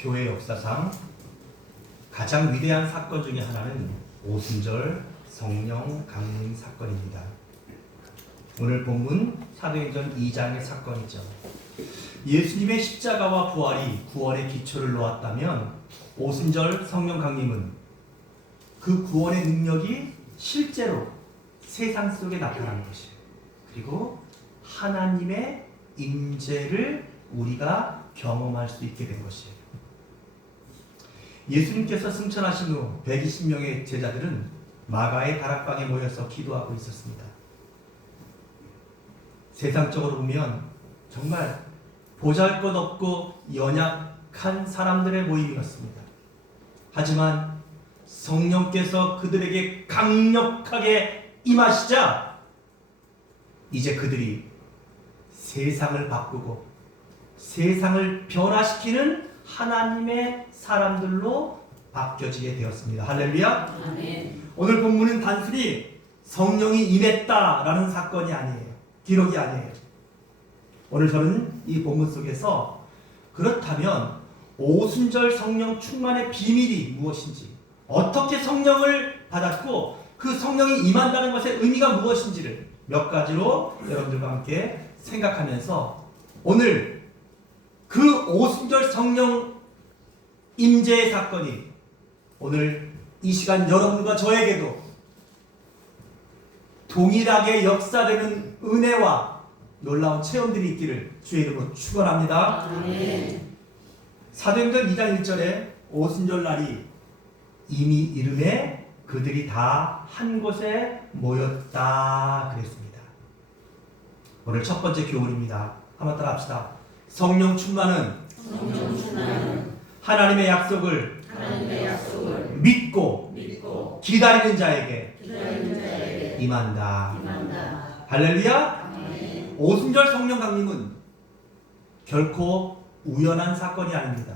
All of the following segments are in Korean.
교회 역사상 가장 위대한 사건 중에 하나는 오순절 성령 강림 사건입니다. 오늘 본문 사도행전 2장의 사건이죠. 예수님의 십자가와 부활이 구원의 기초를 놓았다면 오순절 성령 강림은 그 구원의 능력이 실제로 세상 속에 나타난 것이에요. 그리고 하나님의 임재를 우리가 경험할 수 있게 된 것이에요. 예수님께서 승천하신 후 120명의 제자들은 마가의 다락방에 모여서 기도하고 있었습니다. 세상적으로 보면 정말 보잘것없고 연약한 사람들의 모임이었습니다. 하지만 성령께서 그들에게 강력하게 임하시자 이제 그들이 세상을 바꾸고 세상을 변화시키는 하나님의 사람들로 바뀌어지게 되었습니다. 할렐루야. 아멘. 오늘 본문은 단순히 성령이 임했다라는 사건이 아니에요. 기록이 아니에요. 오늘 저는 이 본문 속에서 그렇다면 오순절 성령 충만의 비밀이 무엇인지, 어떻게 성령을 받았고 그 성령이 임한다는 것의 의미가 무엇인지를 몇 가지로 여러분들과 함께 생각하면서 오늘 그 오순절 성령 임재의 사건이 오늘 이 시간 여러분과 저에게도 동일하게 역사되는 은혜와 놀라운 체험들이 있기를 주의 이름으로 축원합니다. 아멘. 사도행전 2장 1절에 오순절 날이 이미 이름에 그들이 다 한 곳에 모였다 그랬습니다. 오늘 첫 번째 교훈입니다. 한번 따라 합시다. 성령 충만은 하나님의 약속을 믿고 기다리는 자에게 임한다. 할렐루야. 오순절 성령 강림은 결코 우연한 사건이 아닙니다.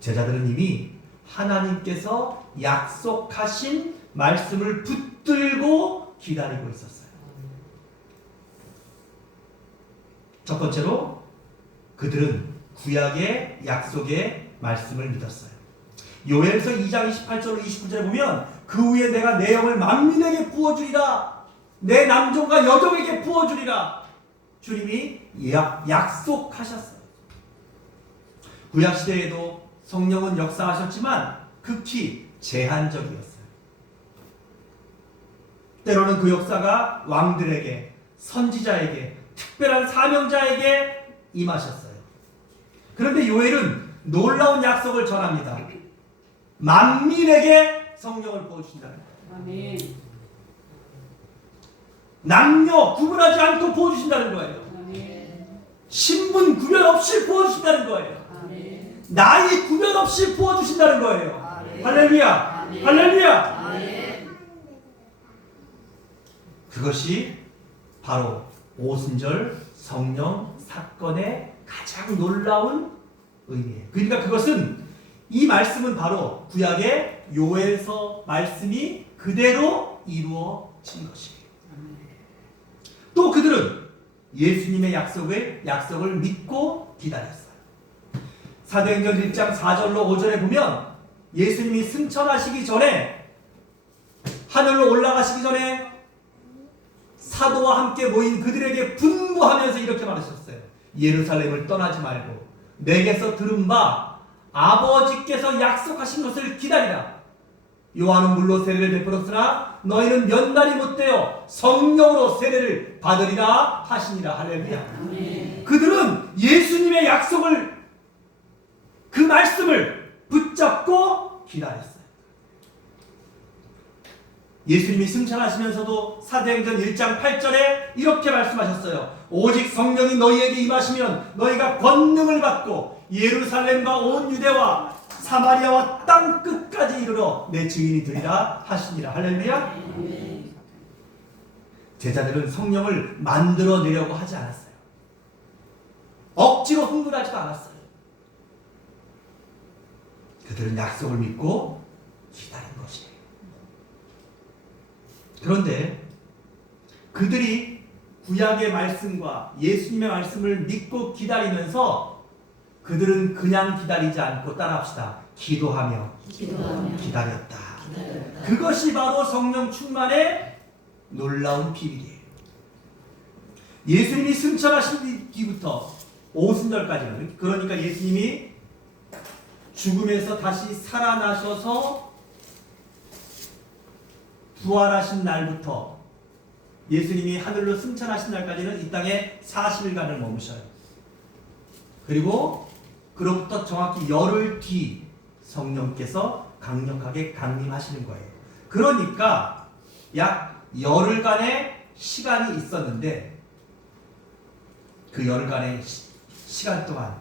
제자들은 이미 하나님께서 약속하신 말씀을 붙들고 기다리고 있었어요. 첫 번째로 그들은 구약의 약속의 말씀을 믿었어요. 요엘서 2장 28절로 29절에 보면 그 후에 내가 내 영을 만민에게 부어주리라, 내 남종과 여종에게 부어주리라. 주님이 약속하셨어요. 구약시대에도 성령은 역사하셨지만 극히 제한적이었어요. 때로는 그 역사가 왕들에게, 선지자에게, 특별한 사명자에게 임하셨어요. 그런데 요엘은 놀라운 약속을 전합니다. 만민에게 성령을 부어주신다는 거예요. 아멘. 남녀 구분하지 않고 부어주신다는 거예요. 아멘. 신분 구별 없이 부어주신다는 거예요. 아멘. 나이 구별 없이 부어주신다는 거예요. 아멘. 할렐루야. 아멘. 할렐루야. 아멘. 그것이 바로 오순절 성령 사건의 가장 놀라운 의미예요. 그러니까 그것은, 이 말씀은 바로 구약의 요엘서 말씀이 그대로 이루어진 것이에요. 또 그들은 예수님의 약속을 믿고 기다렸어요. 사도행전 1장 4절로 5절에 보면 예수님이 승천하시기 전에, 하늘로 올라가시기 전에 사도와 함께 모인 그들에게 분부하면서 이렇게 말하셨어요. 예루살렘을 떠나지 말고 내게서 들은 바 아버지께서 약속하신 것을 기다리라. 요한은 물로 세례를 베풀었으나 너희는 몇 날이 못되어 성령으로 세례를 받으리라 하시니라. 할렐루야. 아멘. 그들은 예수님의 약속을, 그 말씀을 붙잡고 기다렸어요. 예수님이 승천하시면서도 사도행전 1장 8절에 이렇게 말씀하셨어요. 오직 성령이 너희에게 임하시면 너희가 권능을 받고 예루살렘과 온 유대와 사마리아와 땅 끝까지 이르러 내 증인이 되리라 하시니라. 할렐루야. 아멘. 제자들은 성령을 만들어내려고 하지 않았어요. 억지로 흥분하지도 않았어요. 그들은 약속을 믿고 기다린 것이에요. 그런데 그들이 구약의 말씀과 예수님의 말씀을 믿고 기다리면서 그들은 그냥 기다리지 않고 따라합시다. 기도하며 기도하며 기다렸다. 기다렸다. 그것이 바로 성령 충만의 놀라운 비밀이에요. 예수님이 승천하신 뒤부터 오순절까지는, 그러니까 예수님이 죽음에서 다시 살아나셔서 부활하신 날부터 예수님이 하늘로 승천하신 날까지는 이 땅에 40일간을 머무셔요. 그리고 그로부터 정확히 열흘 뒤 성령께서 강력하게 강림하시는 거예요. 그러니까 약 열흘간의 시간이 있었는데, 그 열흘간의 시간 동안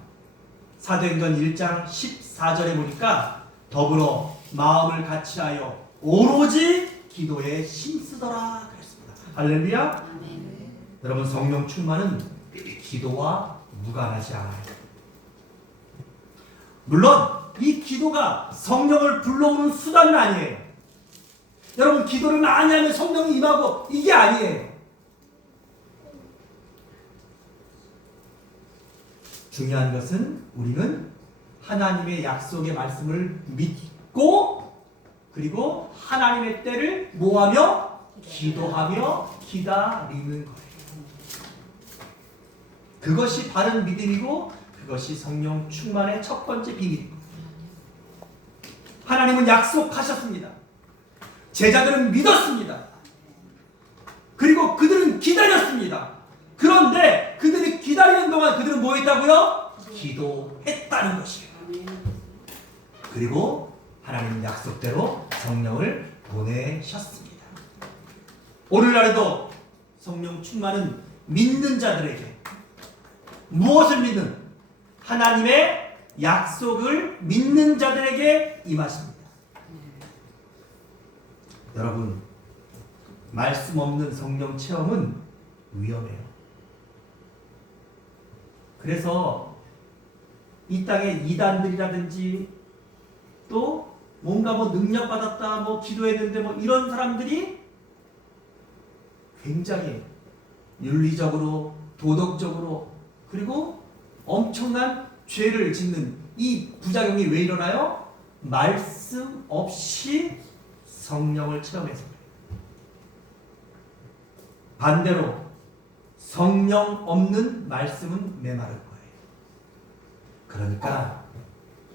사도행전 1장 14절에 보니까 더불어 마음을 같이하여 오로지 기도에 힘쓰더라 그랬습니다. 할렐루야. 아멘. 여러분, 성령 충만은 기도와 무관하지 않아요. 물론 이 기도가 성령을 불러오는 수단은 아니에요. 여러분, 기도를 많이 하면 성령이 임하고, 이게 아니에요. 중요한 것은 우리는 하나님의 약속의 말씀을 믿고, 그리고 하나님의 때를 뭐하며? 기도하며 기다리는 거예요. 그것이 바른 믿음이고, 그것이 성령 충만의 첫 번째 비밀입니다. 하나님은 약속하셨습니다. 제자들은 믿었습니다. 그리고 그들은 기다렸습니다. 그런데 그들이 기다리는 동안 그들은 뭐 했다고요? 기도했다는 것이에요. 그리고 하나님 약속대로 성령을 보내셨습니다. 오늘날에도 성령 충만은 믿는 자들에게 무엇을 믿는? 하나님의 약속을 믿는 자들에게 임하십니다. 여러분, 말씀 없는 성령 체험은 위험해요. 그래서 이 땅에 이단들이라든지 또 뭔가 뭐 능력받았다, 뭐 기도했는데 뭐 이런 사람들이 굉장히 윤리적으로, 도덕적으로, 그리고 엄청난 죄를 짓는 이 부작용이 왜 일어나요? 말씀 없이 성령을 체험해서. 반대로 성령 없는 말씀은 메마를 거예요. 그러니까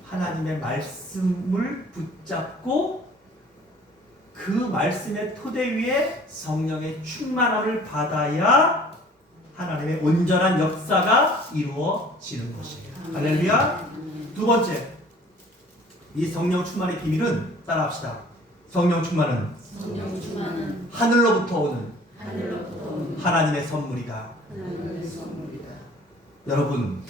하나님의 말씀을 붙잡고 그 말씀의 토대 위에 성령의 충만함을 받아야 하나님의 온전한 역사가 이루어지는 것이에요. 할렐루야. 두 번째, 이 성령 충만의 비밀은, 따라합시다. 성령 충만은 성령 충만은 하늘로부터 오는 하늘로부터 오는 하나님의 선물이다. 하나님의 선물이다. 여러분,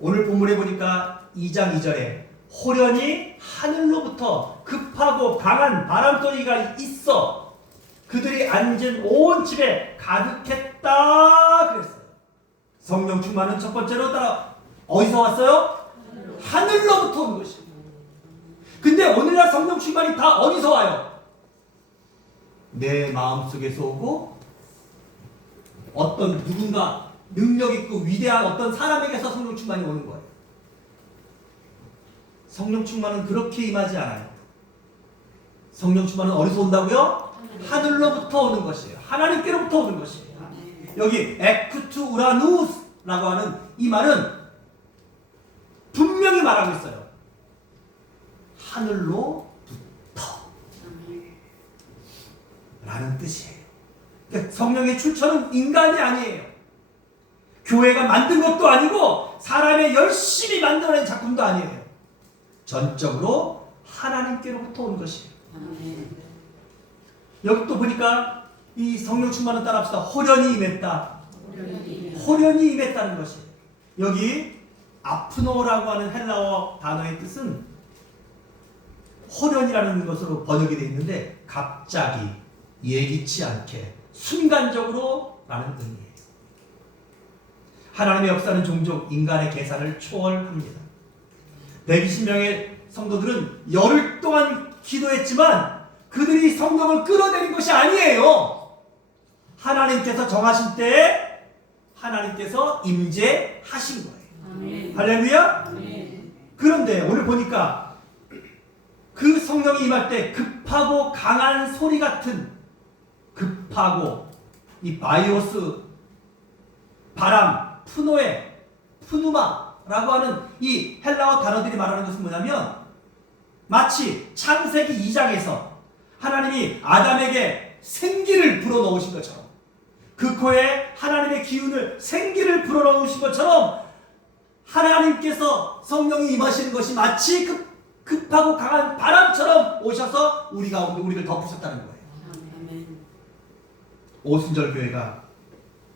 오늘 본문에 보니까 2장 2절에 호련히 하늘로부터 급하고 강한 바람소리가 있어 그들이 앉은 온 집에 가득했다 그랬어요. 성령 충만은 첫 번째로 따라 어디서 왔어요? 하늘로부터 온 것이에요. 근데 오늘날 성령 충만이 다 어디서 와요? 내 마음속에서 오고, 어떤 누군가 능력 있고 위대한 어떤 사람에게서 성령 충만이 오는 거예요. 성령 충만은 그렇게 임하지 않아요. 성령 충만은 어디서 온다고요? 하늘로부터 오는 것이에요. 하나님께로부터 오는 것이에요. 여기 에크투 우라누스라고 하는 이 말은 분명히 말하고 있어요. 하늘로부터 라는 뜻이에요. 그러니까 성령의 출처는 인간이 아니에요. 교회가 만든 것도 아니고 사람의 열심히 만들어낸 작품도 아니에요. 전적으로 하나님께로부터 온 것이에요. 여기 또 보니까 이 성령 충만은 따라합시다. 호련히 임했다. 호련히 임했다는 것이에요. 여기 아프노라고 하는 헬라어 단어의 뜻은 호련이라는 것으로 번역이 되어 있는데, 갑자기, 예기치 않게, 순간적으로 라는 의미예요. 하나님의 역사는 종종 인간의 계산을 초월합니다. 120명의 성도들은 열흘 동안 기도했지만 그들이 성령을 끌어내린 것이 아니에요. 하나님께서 정하신 때에 하나님께서 임재하신 거예요. 아멘. 할렐루야. 아멘. 그런데 오늘 보니까 그 성령이 임할 때 급하고 강한 소리 같은, 급하고 이 바이오스, 바람, 푸노에, 푸누마라고 하는 이 헬라어 단어들이 말하는 것은 뭐냐면 마치 창세기 2장에서 하나님이 아담에게 생기를 불어넣으신 것처럼, 그 코에 하나님의 기운을, 생기를 불어넣으신 것처럼 하나님께서 성령이 임하시는 것이 마치 급하고 강한 바람처럼 오셔서 우리 가운데 우리를 덮으셨다는 거예요. 아멘. 오순절 교회가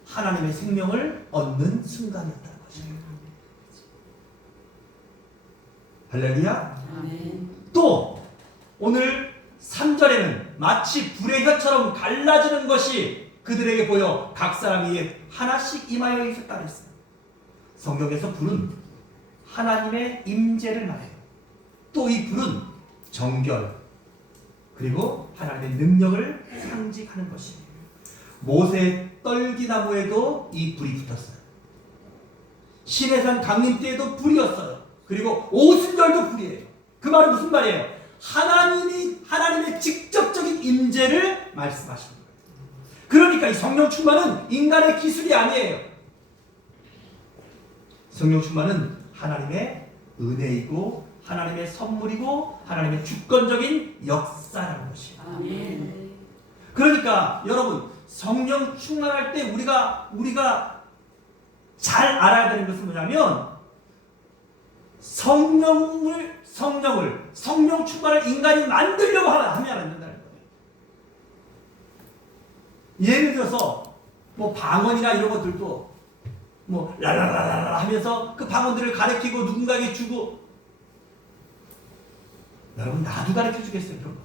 하나님의 생명을 얻는 순간이었다는 것이에요. 할렐루야. 아멘. 또 오늘 3절에는 마치 불의 혀처럼 갈라지는 것이 그들에게 보여 각 사람 위에 하나씩 임하여 있었다고 했어요. 성경에서 불은 하나님의 임재를 말해요. 또 이 불은 정결, 그리고 하나님의 능력을 상징하는 것이에요. 모세 떨기나무에도 이 불이 붙었어요. 시내산 강림대에도 불이었어요. 그리고 오순절도 불이에요. 그 말은 무슨 말이에요? 하나님의 직접적인 임재를 말씀하시는 거예요. 그러니까 이 성령 충만은 인간의 기술이 아니에요. 성령 충만은 하나님의 은혜이고 하나님의 선물이고 하나님의 주권적인 역사라는 것이에요. 아멘. 그러니까 여러분, 성령 충만할 때 우리가 잘 알아야 되는 것은 뭐냐면 성령 충만을 인간이 만들려고 하면 안 된다는 거예요. 예를 들어서 뭐 방언이나 이런 것들도 뭐 랄랄랄라 하면서 그 방언들을 가르치고 누군가에게 주고, 여러분 나도 가르쳐 주겠어요 그런 거.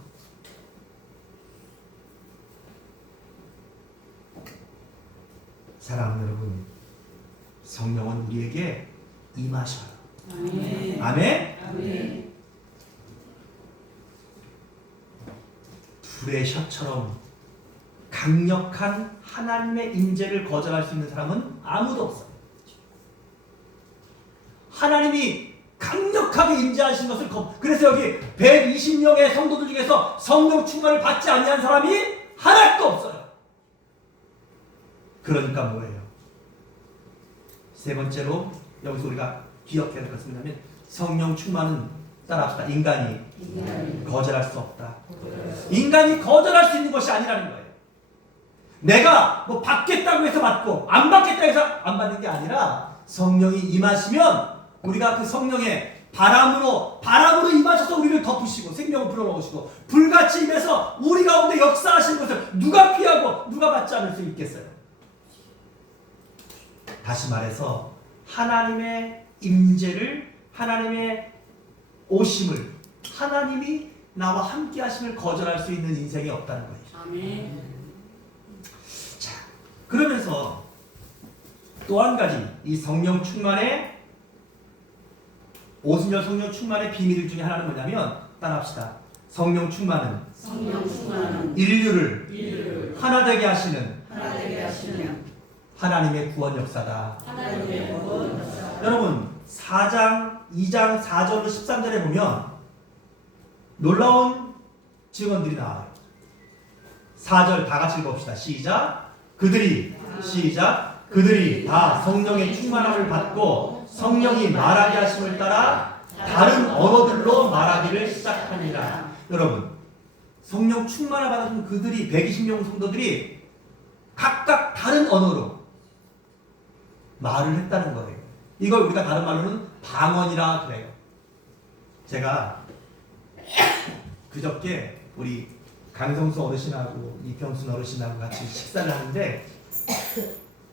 사랑하는 여러분, 성령은 우리에게 임하셔요. 아멘. 아멘. 아멘. 불의 혀처럼 강력한 하나님의 임재를 거절할 수 있는 사람은 아무도 없어요. 하나님이 강력하게 임재하신 것을 그래서 여기 120명의 성도들 중에서 성령 충만을 받지 아니한 사람이 하나도 없어요. 그러니까 뭐예요? 세 번째로 여기서 우리가 기억해야 될 것은 뭐냐면 성령 충만은, 따라합시다, 인간이 거절할 수 없다. 인간이 거절할 수 있는 것이 아니라는 거예요. 내가 뭐 받겠다고 해서 받고 안 받겠다고 해서 안 받는 게 아니라 성령이 임하시면 우리가 그 성령의 바람으로 임하셔서 우리를 덮으시고 생명을 불어넣으시고 불같이 임해서 우리 가운데 역사하시는 것을 누가 피하고 누가 받지 않을 수 있겠어요? 다시 말해서 하나님의 임재를, 하나님의 오심을, 하나님이 나와 함께 하심을 거절할 수 있는 인생이 없다는 거예요. 아멘. 자, 그러면서 또 한 가지 이 성령 충만의, 오순절 성령 충만의 비밀 중에 하나는 뭐냐면, 따라합시다. 성령 충만은 성령 충만은 인류를 하나 되게 하시는 하나 되게 하시는 하나님의 구원 역사다. 하나님의 구원 역사. 여러분 2장 4절로 13절에 보면 놀라운 증언들이 나와요. 4절 다 같이 읽어봅시다. 시작. 그들이 다 성령의 충만함을 받고 성령이 말하게 하심을 따라 다른 언어들로 말하기를 시작하니라. 여러분, 성령 충만을 받은 그들이 120명 성도들이 각각 다른 언어로 말을 했다는 거예요. 이걸 우리가 다른 말로는 방언이라 그래요. 제가 그저께 우리 강성수 어르신하고 이평순 어르신하고 같이 식사를 하는데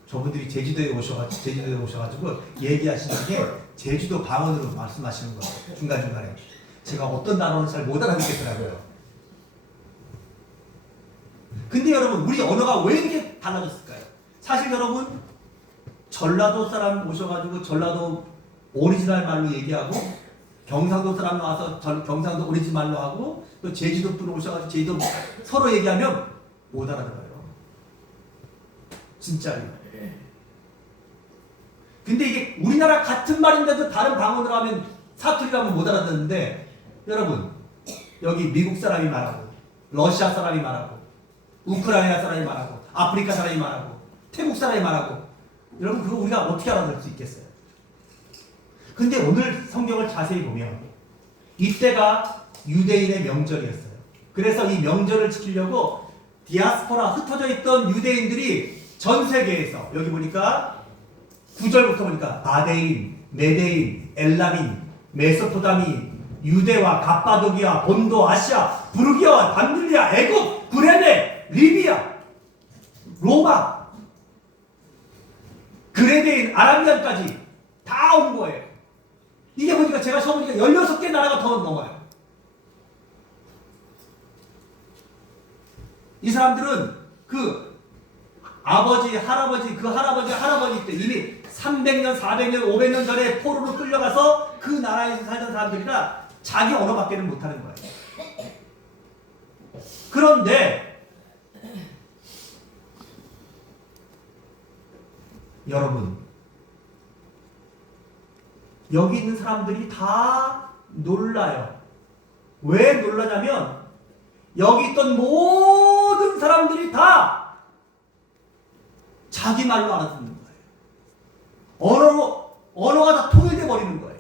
저분들이 제주도에 오셔가지고 얘기하시는 게 제주도 방언으로 말씀하시는 거예요. 중간중간에. 제가 어떤 단어는 잘 못 알아듣겠더라고요. 근데 여러분, 우리 언어가 왜 이렇게 달라졌을까요? 사실 여러분, 전라도 사람 오셔가지고 전라도 오리지널 말로 얘기하고, 경상도 사람 나와서 경상도 오리지널 말로 하고, 또 제주도 분 오셔가지고 제주도 서로 얘기하면 못 알아들어요. 진짜로. 근데 이게 우리나라 같은 말인데도 다른 방언으로 하면 사투리로 하면 못 알아듣는데 여러분 여기 미국 사람이 말하고 러시아 사람이 말하고 우크라이나 사람이 말하고 아프리카 사람이 말하고 태국 사람이 말하고 여러분 그거 우리가 어떻게 알아들을 수 있겠어요? 근데 오늘 성경을 자세히 보면 이때가 유대인의 명절이었어요. 그래서 이 명절을 지키려고 디아스포라 흩어져 있던 유대인들이 전 세계에서 여기 보니까 9절부터 보니까 바데인, 메데인, 엘라민, 메소포타미, 유대와 갑바도기아, 본도, 아시아, 부르기아와 밤빌리아, 애굽, 구레네, 리비아, 로마, 그레데인, 아라비안까지 다 온 거예요. 이게 보니까 제가 처음 보니까 16개 나라가 더 넘어요. 이 사람들은 그 아버지, 할아버지, 그 할아버지, 할아버지 때 이미 300년, 400년, 500년 전에 포로로 끌려가서 그 나라에서 살던 사람들이라 자기 언어밖에는 못하는 거예요. 그런데 여러분 여기 있는 사람들이 다 놀라요. 왜 놀라냐면 여기 있던 모든 사람들이 다 자기 말로 알아듣는 거예요. 언어가 다 통일돼 버리는 거예요.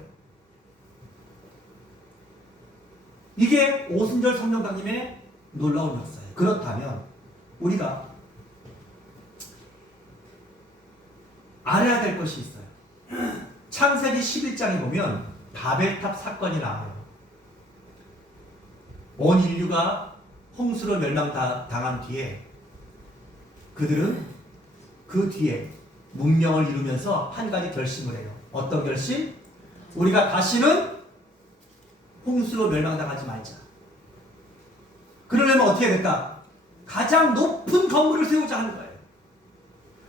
이게 오순절 성령 강림의 놀라운 역사예요. 그렇다면 우리가 알아야 될 것이 있어요. 창세기 11장에 보면 바벨탑 사건이 나와요. 온 인류가 홍수로 멸망당한 뒤에 그들은 그 뒤에 문명을 이루면서 한 가지 결심을 해요. 어떤 결심? 우리가 다시는 홍수로 멸망당하지 말자. 그러려면 어떻게 될까? 가장 높은 건물을 세우자 하는 거예요.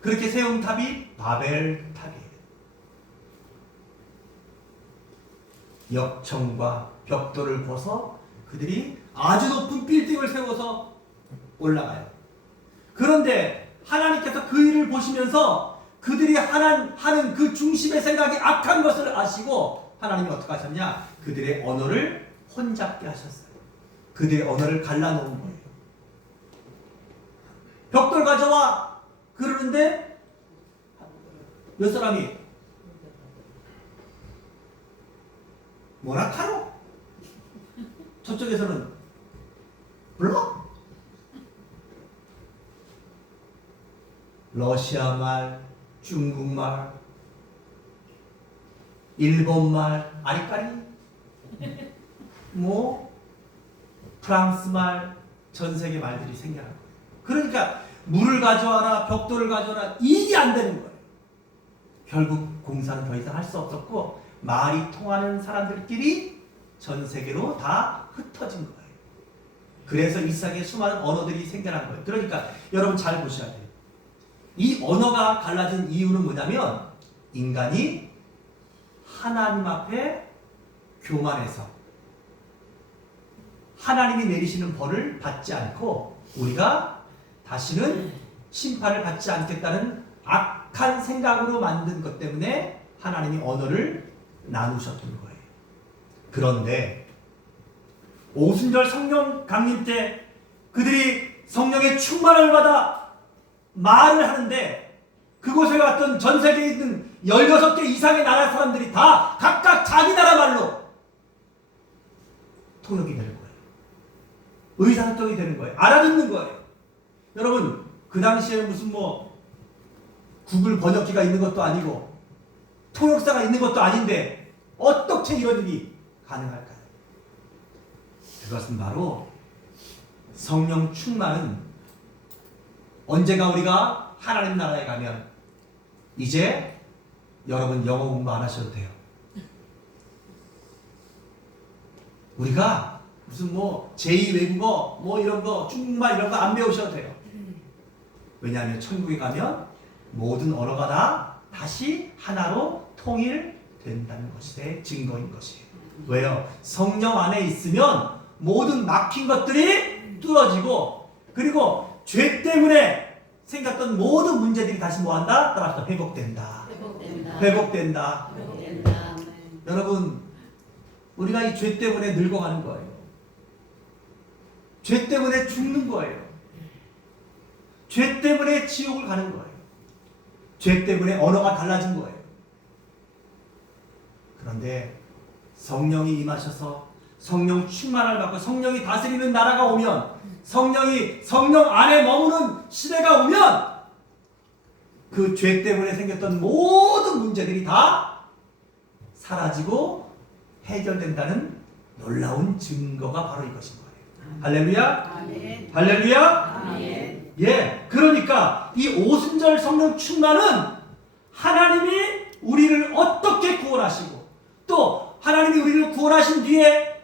그렇게 세운 탑이 바벨탑이에요. 역청과 벽돌을 벗어 그들이 아주 높은 빌딩을 세워서 올라가요. 그런데 하나님께서 그 일을 보시면서 그들이 하는 그 중심의 생각이 악한 것을 아시고 하나님이 어떻게 하셨냐? 그들의 언어를 혼잡게 하셨어요. 그들의 언어를 갈라놓은 거예요. 벽돌 가져와! 그러는데 몇 사람이 뭐라 카노? 저쪽에서는 불러? 러시아 말, 중국말, 일본말, 아리까리, 프랑스 말, 전 세계 말들이 생겨난 거예요. 그러니까 물을 가져와라, 벽돌을 가져와라, 이게 안 되는 거예요. 결국 공사는 더 이상 할 수 없었고 말이 통하는 사람들끼리 전 세계로 다 흩어진 거예요. 그래서 이 세상에 수많은 언어들이 생겨난 거예요. 그러니까 여러분 잘 보셔야 돼요. 이 언어가 갈라진 이유는 뭐냐면 인간이 하나님 앞에 교만해서 하나님이 내리시는 벌을 받지 않고 우리가 다시는 심판을 받지 않겠다는 악한 생각으로 만든 것 때문에 하나님이 언어를 나누셨던 거예요. 그런데 오순절 성령 강림 때 그들이 성령의 충만을 받아 말을 하는데 그곳에 갔던 전 세계에 있는 16개 이상의 나라 사람들이 다 각각 자기 나라 말로 통역이 되는 거예요. 의사소통이 되는 거예요. 알아듣는 거예요. 여러분 그 당시에는 무슨 구글 번역기가 있는 것도 아니고 통역사가 있는 것도 아닌데 어떻게 이런 일이 가능할까요? 그것은 바로 성령 충만은 언제가 우리가 하나님 나라에 가면 이제 여러분 영어 공부 안 하셔도 돼요. 우리가 무슨 제2 외국어 이런 거 중국말 이런 거 안 배우셔도 돼요. 왜냐하면 천국에 가면 모든 언어가 다 다시 하나로 통일된다는 것의 증거인 것이에요. 왜요? 성령 안에 있으면 모든 막힌 것들이 뚫어지고 그리고 죄 때문에 생겼던 모든 문제들이 다시 뭐한다? 따라서 회복된다. 회복된다. 회복된다. 여러분, 우리가 이 죄 때문에 늙어가는 거예요. 죄 때문에 죽는 거예요. 죄 때문에 지옥을 가는 거예요. 죄 때문에 언어가 달라진 거예요. 그런데 성령이 임하셔서 성령 충만을 받고 성령이 다스리는 나라가 오면, 성령 안에 머무는 시대가 오면 그 죄 때문에 생겼던 모든 문제들이 다 사라지고 해결된다는 놀라운 증거가 바로 이것인 거예요. 할렐루야. 아멘. 할렐루야. 아멘. 예, 그러니까 이 오순절 성령 충만은 하나님이 우리를 어떻게 구원하시고, 또 하나님이 우리를 구원하신 뒤에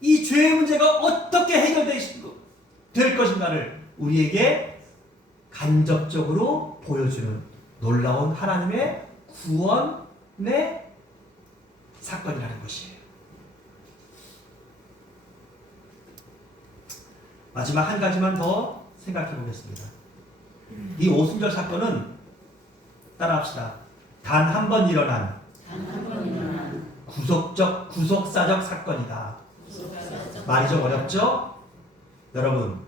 이 죄의 문제가 어떻게 해결될 것인가를 우리에게 간접적으로 보여주는 놀라운 하나님의 구원의 사건이라는 것이에요. 마지막 한 가지만 더 생각해 보겠습니다. 이 오순절 사건은 따라합시다. 단 한 번 일어난 단 한 번 일어난 구속사적 사건이다. 말이 좀 어렵죠? 여러분,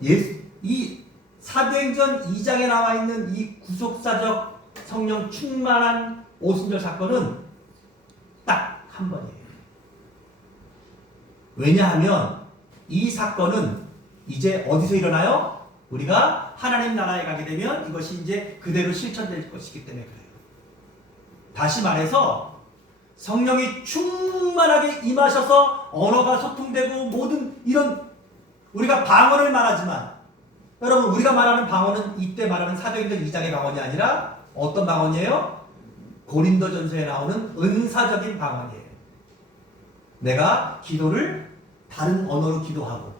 이 사도행전 2장에 나와 있는 이 구속사적 성령 충만한 오순절 사건은 딱 한 번이에요. 왜냐하면 이 사건은 이제 어디서 일어나요? 우리가 하나님 나라에 가게 되면 이것이 이제 그대로 실천될 것이기 때문에 그래요. 다시 말해서 성령이 충만하게 임하셔서 언어가 소통되고 모든 이런, 우리가 방언을 말하지만, 여러분, 우리가 말하는 방언은 이때 말하는 사도행전 2장의 방언이 아니라 어떤 방언이에요? 고린도전서에 나오는 은사적인 방언이에요. 내가 기도를 다른 언어로 기도하고,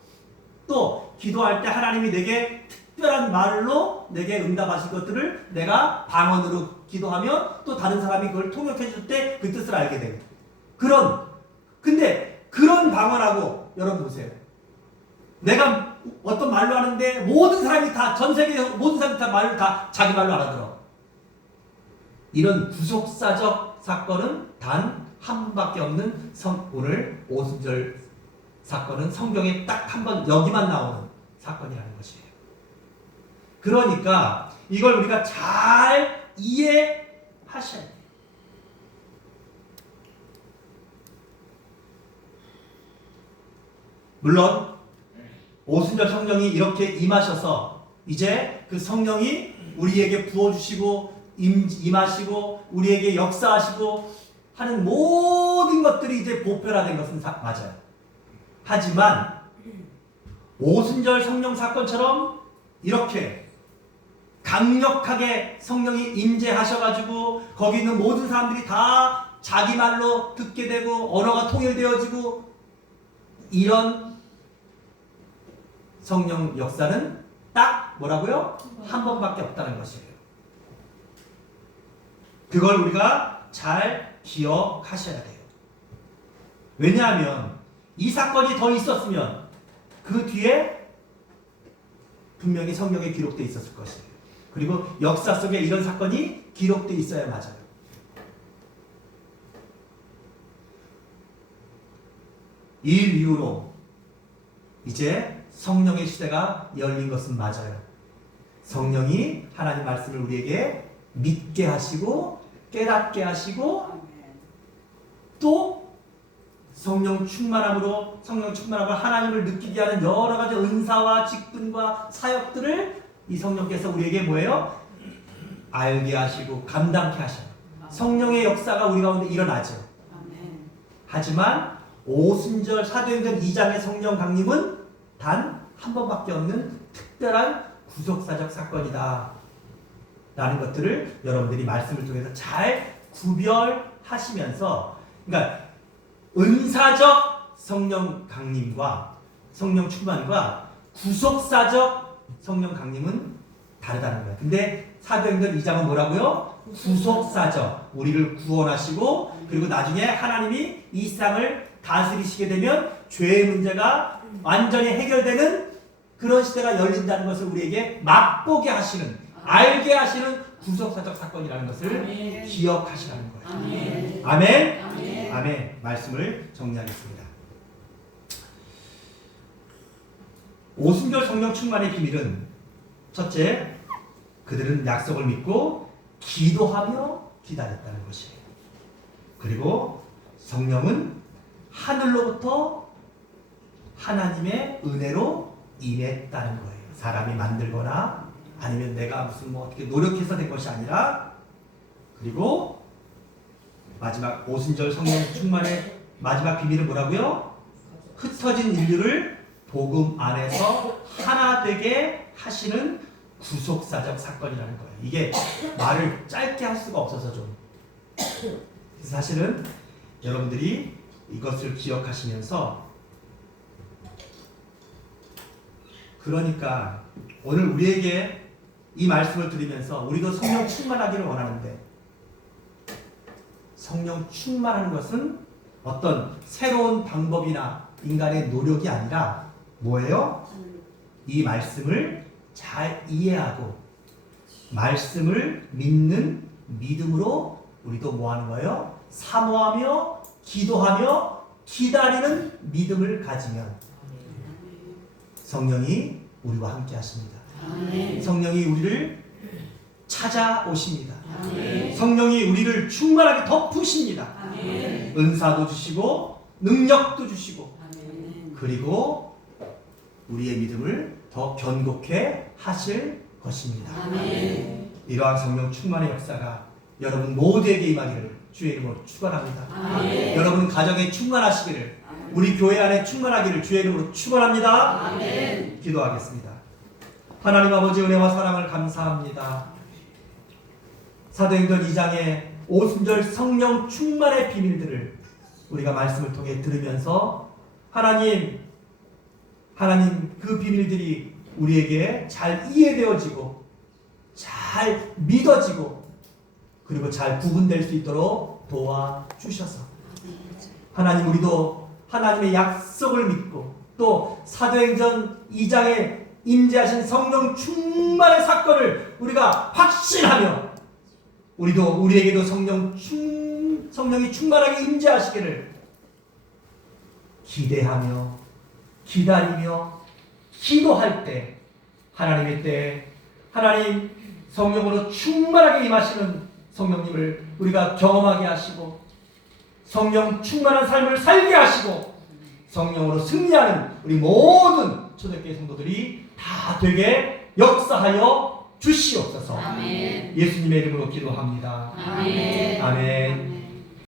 또 기도할 때 하나님이 내게 특별한 말로 내게 응답하실 것들을 내가 방언으로 기도하면 또 다른 사람이 그걸 통역해 줄 때 그 뜻을 알게 되고, 근데 그런 방언하고, 여러분 보세요. 내가 어떤 말로 하는데 모든 사람이 다, 전 세계 모든 사람이 다 말을 다 자기 말로 알아들어. 이런 구속사적 사건은 단 한 번밖에 없는 오늘 오순절 사건은 성경에 딱 한 번 여기만 나오는 사건이라는 것이에요. 그러니까 이걸 우리가 잘 이해하셔야 돼요. 물론 오순절 성령이 이렇게 임하셔서 이제 그 성령이 우리에게 부어주시고 임하시고 우리에게 역사하시고 하는 모든 것들이 이제 보편화된 것은 맞아요. 하지만 오순절 성령 사건처럼 이렇게 강력하게 성령이 임재하셔가지고 거기 있는 모든 사람들이 다 자기 말로 듣게 되고 언어가 통일되어지고 이런 성령 역사는 딱 뭐라고요? 한 번밖에 없다는 것이에요. 그걸 우리가 잘 기억하셔야 돼요. 왜냐하면 이 사건이 더 있었으면 그 뒤에 분명히 성경에 기록되어 있었을 것이에요. 그리고 역사 속에 이런 사건이 기록되어 있어야 맞아요. 이 이후로 이제 성령의 시대가 열린 것은 맞아요. 성령이 하나님 말씀을 우리에게 믿게 하시고 깨닫게 하시고 또 성령 충만함으로 하나님을 느끼게 하는 여러 가지 은사와 직분과 사역들을 이 성령께서 우리에게 뭐예요? 알게 하시고 감당케 하셔요. 성령의 역사가 우리 가운데 일어나죠. 하지만 오순절 사도행전 2장의 성령 강림은 단 한 번밖에 없는 특별한 구속사적 사건이다 라는 것들을 여러분들이 말씀을 통해서 잘 구별하시면서, 그러니까 은사적 성령 강림과 성령 충만과 구속사적 성령 강림은 다르다는 거예요. 근데 사도행전 2장은 뭐라고요? 구속사적, 우리를 구원하시고 그리고 나중에 하나님이 이 세상을 다스리시게 되면 죄의 문제가 완전히 해결되는 그런 시대가 열린다는 것을 우리에게 맛보게 하시는, 알게 하시는 구속사적 사건이라는 것을 아멘. 기억하시라는 거예요. 아멘. 아멘. 아멘. 아멘. 말씀을 정리하겠습니다. 오순절 성령 충만의 비밀은 첫째, 그들은 약속을 믿고 기도하며 기다렸다는 것이에요. 그리고 성령은 하늘로부터 하나님의 은혜로 임했다는 거예요. 사람이 만들거나 아니면 내가 무슨 뭐 어떻게 노력해서 된 것이 아니라, 그리고 마지막 오순절 성령 충만의 마지막 비밀은 뭐라고요? 흩어진 인류를 복음 안에서 하나 되게 하시는 구속사적 사건이라는 거예요. 이게 말을 짧게 할 수가 없어서 좀. 그래서 사실은 여러분들이 이것을 기억하시면서, 그러니까 오늘 우리에게 이 말씀을 들으면서 우리도 성령 충만하기를 원하는데, 성령 충만하는 것은 어떤 새로운 방법이나 인간의 노력이 아니라 뭐예요? 이 말씀을 잘 이해하고 말씀을 믿는 믿음으로 우리도 뭐 하는 거예요? 사모하며 기도하며 기다리는 믿음을 가지면 성령이 우리와 함께 하십니다. 아멘. 성령이 우리를 찾아오십니다. 아멘. 성령이 우리를 충만하게 덮으십니다. 아멘. 은사도 주시고 능력도 주시고, 아멘. 그리고 우리의 믿음을 더 견고케 하실 것입니다. 아멘. 이러한 성령 충만의 역사가 여러분 모두에게 임하기를 주의 이름으로 축원합니다. 아멘. 여러분 가정에 충만하시기를, 우리 교회 안에 충만하기를 주의 이름으로 축원합니다. 아멘. 기도하겠습니다. 하나님 아버지 은혜와 사랑을 감사합니다. 사도행전 2장의 오순절 성령 충만의 비밀들을 우리가 말씀을 통해 들으면서 하나님 그 비밀들이 우리에게 잘 이해되어지고 잘 믿어지고 그리고 잘 구분될 수 있도록 도와주셔서 하나님, 우리도 하나님의 약속을 믿고 또 사도행전 2장에 임재하신 성령 충만의 사건을 우리가 확신하며 우리에게도 성령이 충만하게 임재하시기를 기대하며 기다리며 기도할 때, 하나님의 때 하나님 성령으로 충만하게 임하시는 성령님을 우리가 경험하게 하시고 성령 충만한 삶을 살게 하시고 성령으로 승리하는 우리 모든 초대교회 성도들이 다 되게 역사하여 주시옵소서. 아멘. 예수님의 이름으로 기도합니다. 아멘. 아멘.